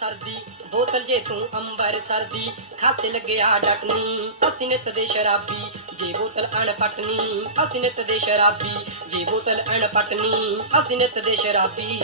ਸਰਦੀ ਦੀ ਬੋਤਲ ਜੇ ਤੂੰ ਅੰਬਰ ਸਰਦੀ, ਖਾਸ ਲੱਗਿਆ ਡਟਨੀ ਅਸੀਂ ਨਿਤ ਦੇ ਸ਼ਰਾਬੀ, ਜੇ ਬੋਤਲ ਅਣ ਪਟਨੀ ਅਸੀਂ ਨਿਤ ਦੇ ਸ਼ਰਾਬੀ, ਜੇ ਬੋਤਲ ਅਣ ਪਟਨੀ ਅਸੀਂ ਨਿਤ ਦੇ ਸ਼ਰਾਬੀ।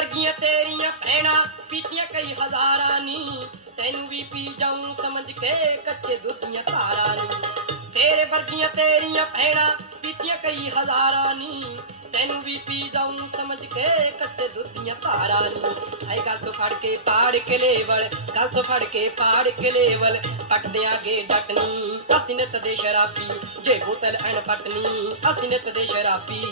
ਵਰਗੀਆਂ ਤੇਰੀਆਂ ਭੈਣਾਂ ਪੀਤੀਆਂ ਕਈ ਹਜ਼ਾਰਾਂ ਨੀ। ਤੈਨੂੰ ਵੀ ਪੀ ਜਾਊਂ, ਸਮਝ ਕੇ ਕੱਚੇ ਦੁੱਧ ਦੀਆਂ ਧਾਰਾਂ ਨੀ। ਤੇਰੇ ਵਰਗੀਆਂ ਤੇਰੀਆਂ ਭੈਣਾਂ ਪੀਤੀਆਂ ਕਈ ਹਜ਼ਾਰਾਂ ਨੀ। ਤੈਨੂੰ ਵੀ ਪੀ ਜਾਊਂ, ਸਮਝ ਕੇ ਕੱਚੇ ਦੁੱਧ ਦੀਆਂ ਧਾਰਾਂ ਨੀ। ਆਏ ਗੱਲ ਤੋਂ ਫੜ ਕੇ ਪਾੜ ਕੇ ਲੇਵਲ, ਗੱਲ ਤੋਂ ਫੜ ਕੇ ਪਾੜ ਕੇ ਲੇਵਲ, ਪੱਟ ਦਿਆਂਗੇ ਡਟਨੀ ਅਸੀਂ ਨਿਤ ਦੇ ਸ਼ਰਾਬੀ, ਜੇ ਬੋਤਲ ਐਨ ਪਟਨੀ ਅਸੀਂ ਨਿਤ ਦੇ ਸ਼ਰਾਬੀ।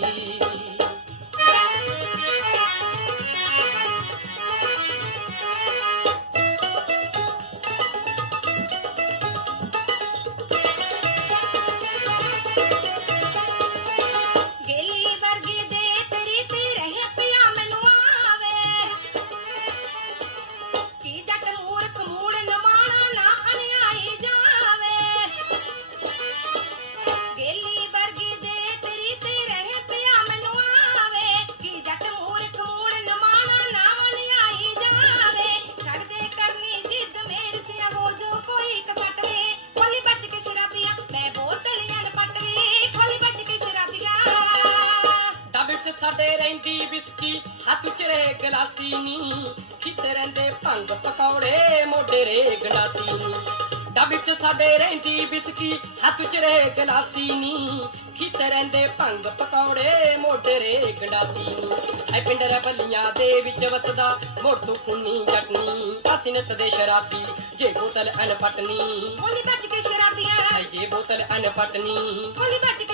ਰਹਿੰਦੀ ਬਿਸਕੀ ਹੱਥ ਚ ਰਹੇ ਗਲਾਸੀ ਨੀ। ਖਿੱਸੇ ਰਹਿੰਦੇ ਭੰਗ ਪਕੌੜੇ ਮੋਢੇ ਰੇ ਗਲਾਸੀ ਨੀ। ਡੱਬ ਵਿੱਚ ਸਾਡੇ ਰਹਿੰਦੀ ਬਿਸਕੀ ਹੱਥ ਚ ਰਹੇ ਗਲਾਸੀ ਨੀ। ਖਿੱਸੇ ਰਹਿੰਦੇ ਭੰਗ ਪਕੌੜੇ ਮੋਢੇ ਰੇ ਗੰਡਾਸੀ ਨੀ। ਐ ਪਿੰਡਰ ਬੱਲੀਆਂ ਦੇ ਵਿੱਚ ਵਸਦਾ ਮੋਟੂ ਖੁੰਨੀ ਜਟਨੀ। ਅਸੀਂ ਨਿਤ ਦੇ ਸ਼ਰਾਬੀ ਜੇ ਬੋਤਲ ਅਨਪਟਨੀ। ਖੋਲੀ ਬੱਜ ਕੇ ਸ਼ਰਾਬੀਆਂ। ਜੇ ਬੋਤਲ ਅਨਪਟਨੀ। ਖੋਲੀ ਬੱਜ